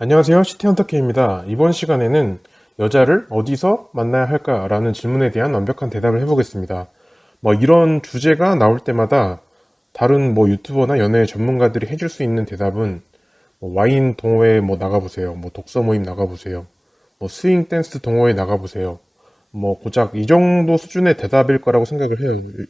안녕하세요. 시티헌터케입니다. 이번 시간에는 여자를 어디서 만나야 할까라는 질문에 대한 완벽한 대답을 해보겠습니다. 이런 주제가 나올 때마다 다른 유튜버나 연애 전문가들이 해줄 수 있는 대답은 와인 동호회 나가보세요. 독서 모임 나가보세요. 스윙 댄스 동호회 나가보세요. 고작 이 정도 수준의 대답일 거라고 생각을 해요.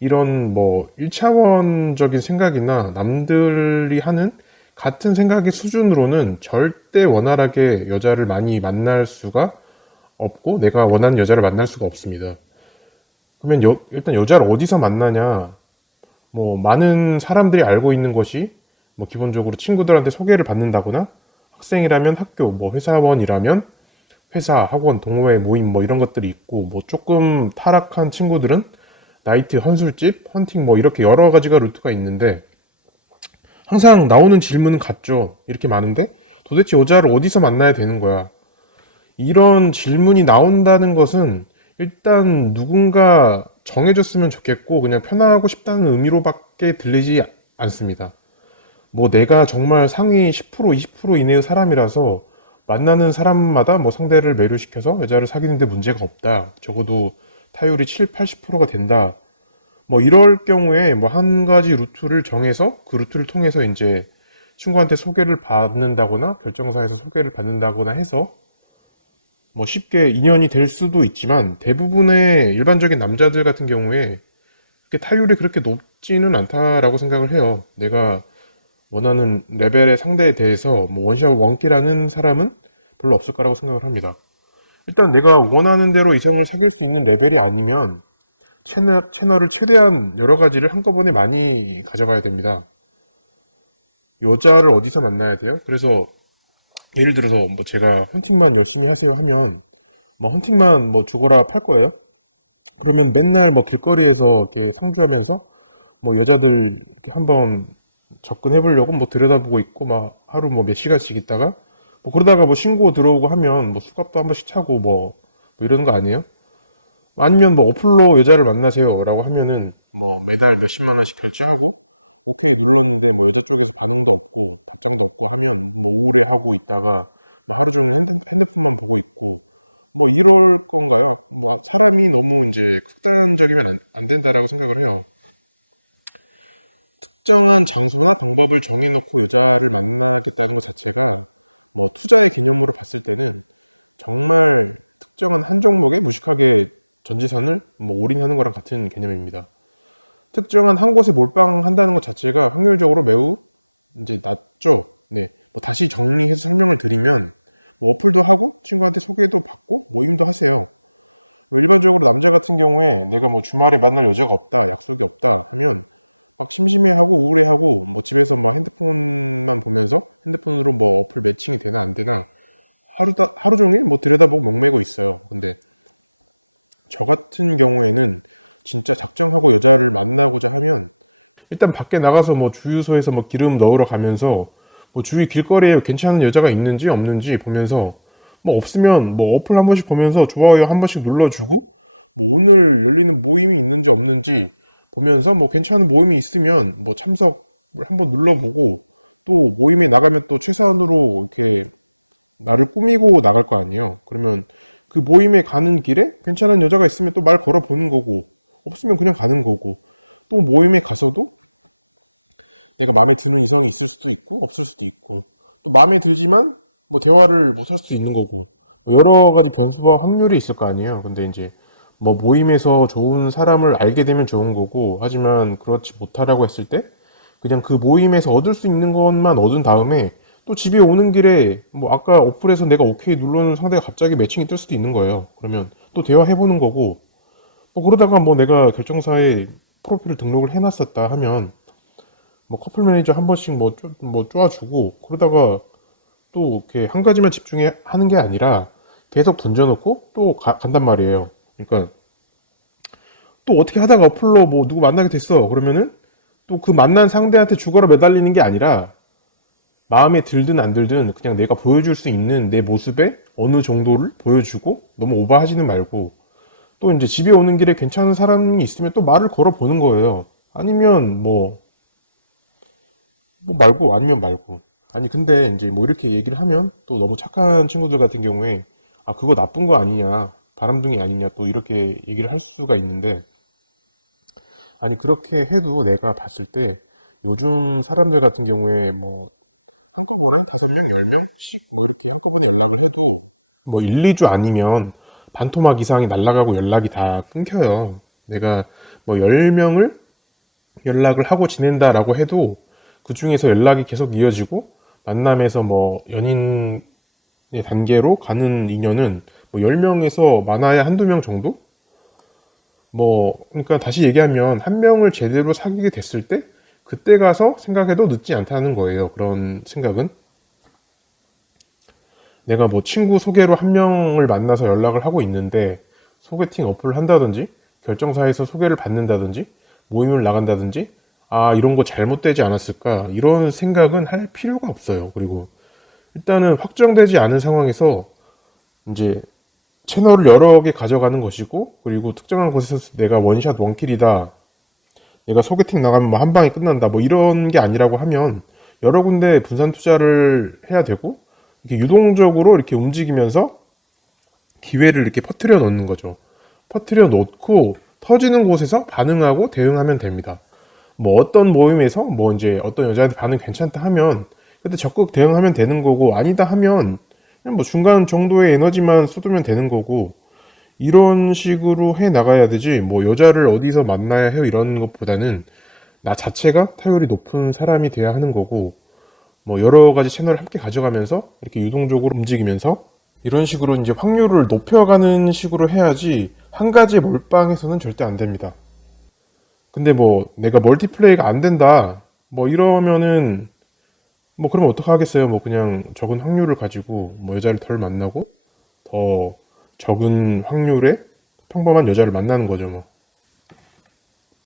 이런 1차원적인 생각이나 남들이 하는 같은 생각의 수준으로는 절대 원활하게 여자를 많이 만날 수가 없고 내가 원하는 여자를 만날 수가 없습니다. 그러면 일단 여자를 어디서 만나냐? 많은 사람들이 알고 있는 것이 기본적으로 친구들한테 소개를 받는다거나 학생이라면 학교, 회사원이라면 회사, 학원, 동호회, 모임 이런 것들이 있고 조금 타락한 친구들은 나이트, 헌술집, 헌팅 이렇게 여러 가지가 루트가 있는데 항상 나오는 질문은 같죠. 이렇게 많은데 도대체 여자를 어디서 만나야 되는 거야? 이런 질문이 나온다는 것은 일단 누군가 정해줬으면 좋겠고 그냥 편하고 싶다는 의미로밖에 들리지 않습니다. 내가 정말 상위 10%, 20% 이내의 사람이라서 만나는 사람마다 상대를 매료시켜서 여자를 사귀는데 문제가 없다. 적어도 타율이 7, 80%가 된다. 이럴 경우에 한 가지 루트를 정해서 그 루트를 통해서 이제 친구한테 소개를 받는다거나 결정사에서 소개를 받는다거나 해서 쉽게 인연이 될 수도 있지만 대부분의 일반적인 남자들 같은 경우에 타율이 그렇게 높지는 않다라고 생각을 해요. 내가 원하는 레벨의 상대에 대해서 원샷 원키라는 사람은 별로 없을 거라고 생각을 합니다. 일단 내가 원하는 대로 이성을 사귈 수 있는 레벨이 아니면 채널을 최대한 여러 가지를 한꺼번에 많이 가져가야 됩니다. 여자를 어디서 만나야 돼요? 그래서 예를 들어서 제가 헌팅만 열심히 하세요 하면 헌팅만 죽어라 팔 거예요? 그러면 맨날 길거리에서 이렇게 상주하면서 여자들 이렇게 한번 접근해 보려고 들여다보고 있고 하루 몇 시간씩 있다가 그러다가 신고 들어오고 하면 수갑도 한 번씩 차고 이러는 거 아니에요? 아니면 어플로 여자를 만나세요 라고 하면은 매달 몇십만 원씩 결제하고 하고 있다가 핸드폰만 보고 있고 이럴 건가요? 사람이 너무 이제 극단적이면 안 된다라고 생각을 해요. 특정한 장소나 방법을 정해놓고 여자를 만나는 다시 다른 설명을 드리면 어플도 하고 친구한테 소개도 받고 모임도 하세요. 일반적인 남자 같은 경우에 내가 주말에 만날 여자가 없다. 저 같은 경우에는 진짜 특정한 여자를 만나고 일단 밖에 나가서 주유소에서 기름 넣으러 가면서 주위 길거리에 괜찮은 여자가 있는지 없는지 보면서 없으면 어플 한 번씩 보면서 좋아요 한 번씩 눌러주고 오늘 모임이 있는지 없는지 보면서 괜찮은 모임이 있으면 참석을 한번 눌러보고 또 모임에 나가면 또 최소한으로 이렇게 말을 꾸미고 나갈 거 아니에요. 그러면 그 모임에 가는 길에 괜찮은 여자가 있으면 또 말 걸어보는 거고 없으면 그냥 가는 거고 또 모임에 가서도 내가 마음에 드는 이성이 있을 수도 있고 없을 수도 있고 또 마음에 들지만 대화를 못 할 수도 있는 거고 여러 가지 변수와 확률이 있을 거 아니에요. 근데 이제 모임에서 좋은 사람을 알게 되면 좋은 거고 하지만 그렇지 못하라고 했을 때 그냥 그 모임에서 얻을 수 있는 것만 얻은 다음에 또 집에 오는 길에 아까 어플에서 내가 오케이 눌러놓은 상대가 갑자기 매칭이 뜰 수도 있는 거예요. 그러면 또 대화해보는 거고 그러다가 내가 결정사에 프로필을 등록을 해놨었다 하면 커플 매니저 한 번씩 쪼아주고 그러다가 또 이렇게 한 가지만 집중해 하는 게 아니라 계속 던져놓고 또 간단 말이에요. 그러니까 또 어떻게 하다가 어플로 누구 만나게 됐어. 그러면은 또 그 만난 상대한테 죽어라 매달리는 게 아니라 마음에 들든 안 들든 그냥 내가 보여줄 수 있는 내 모습에 어느 정도를 보여주고 너무 오버하지는 말고 또 이제 집에 오는 길에 괜찮은 사람이 있으면 또 말을 걸어보는 거예요. 아니면 말고 아니면 말고 아니, 근데 이제 뭐 이렇게 얘기를 하면 또 너무 착한 친구들 같은 경우에 아, 그거 나쁜 거 아니냐, 바람둥이 아니냐, 또 이렇게 얘기를 할 수가 있는데, 아니, 그렇게 해도 내가 봤을 때 요즘 사람들 같은 경우에 뭐 한꺼번에 5명, 10명씩 뭐 이렇게 한꺼번에 연락을 해도 뭐 1, 2주 아니면 반토막 이상이 날아가고 연락이 다 끊겨요. 내가 뭐 10명을 연락을 하고 지낸다라고 해도 그 중에서 연락이 계속 이어지고 만남에서 뭐 연인의 단계로 가는 인연은 뭐 10명에서 많아야 한두 명 정도? 뭐, 그러니까 다시 얘기하면 한 명을 제대로 사귀게 됐을 때 그때 가서 생각해도 늦지 않다는 거예요. 그런 생각은. 내가 뭐 친구 소개로 한 명을 만나서 연락을 하고 있는데 소개팅 어플을 한다든지 결정사에서 소개를 받는다든지 모임을 나간다든지 아, 이런 거 잘못되지 않았을까 이런 생각은 할 필요가 없어요. 그리고 일단은 확정되지 않은 상황에서 이제 채널을 여러 개 가져가는 것이고 그리고 특정한 곳에서 내가 원샷 원킬이다, 내가 소개팅 나가면 뭐 한 방에 끝난다 뭐 이런 게 아니라고 하면 여러 군데 분산 투자를 해야 되고 이렇게 유동적으로 이렇게 움직이면서 기회를 이렇게 퍼뜨려 놓는 거죠. 퍼뜨려 놓고 터지는 곳에서 반응하고 대응하면 됩니다. 뭐 어떤 모임에서 뭐 이제 어떤 여자한테 반응 괜찮다 하면 그때 적극 대응하면 되는 거고, 아니다 하면 그냥 뭐 중간 정도의 에너지만 쏟으면 되는 거고, 이런 식으로 해 나가야 되지 뭐 여자를 어디서 만나야 해요 이런 것보다는 나 자체가 타율이 높은 사람이 돼야 하는 거고, 뭐 여러 가지 채널을 함께 가져가면서 이렇게 유동적으로 움직이면서 이런 식으로 이제 확률을 높여가는 식으로 해야지 한 가지에 몰빵해서는 절대 안 됩니다. 근데 뭐 내가 멀티플레이가 안 된다 뭐 이러면은 뭐 그러면 어떡하겠어요. 뭐 그냥 적은 확률을 가지고 뭐 여자를 덜 만나고 더 적은 확률의 평범한 여자를 만나는 거죠 뭐.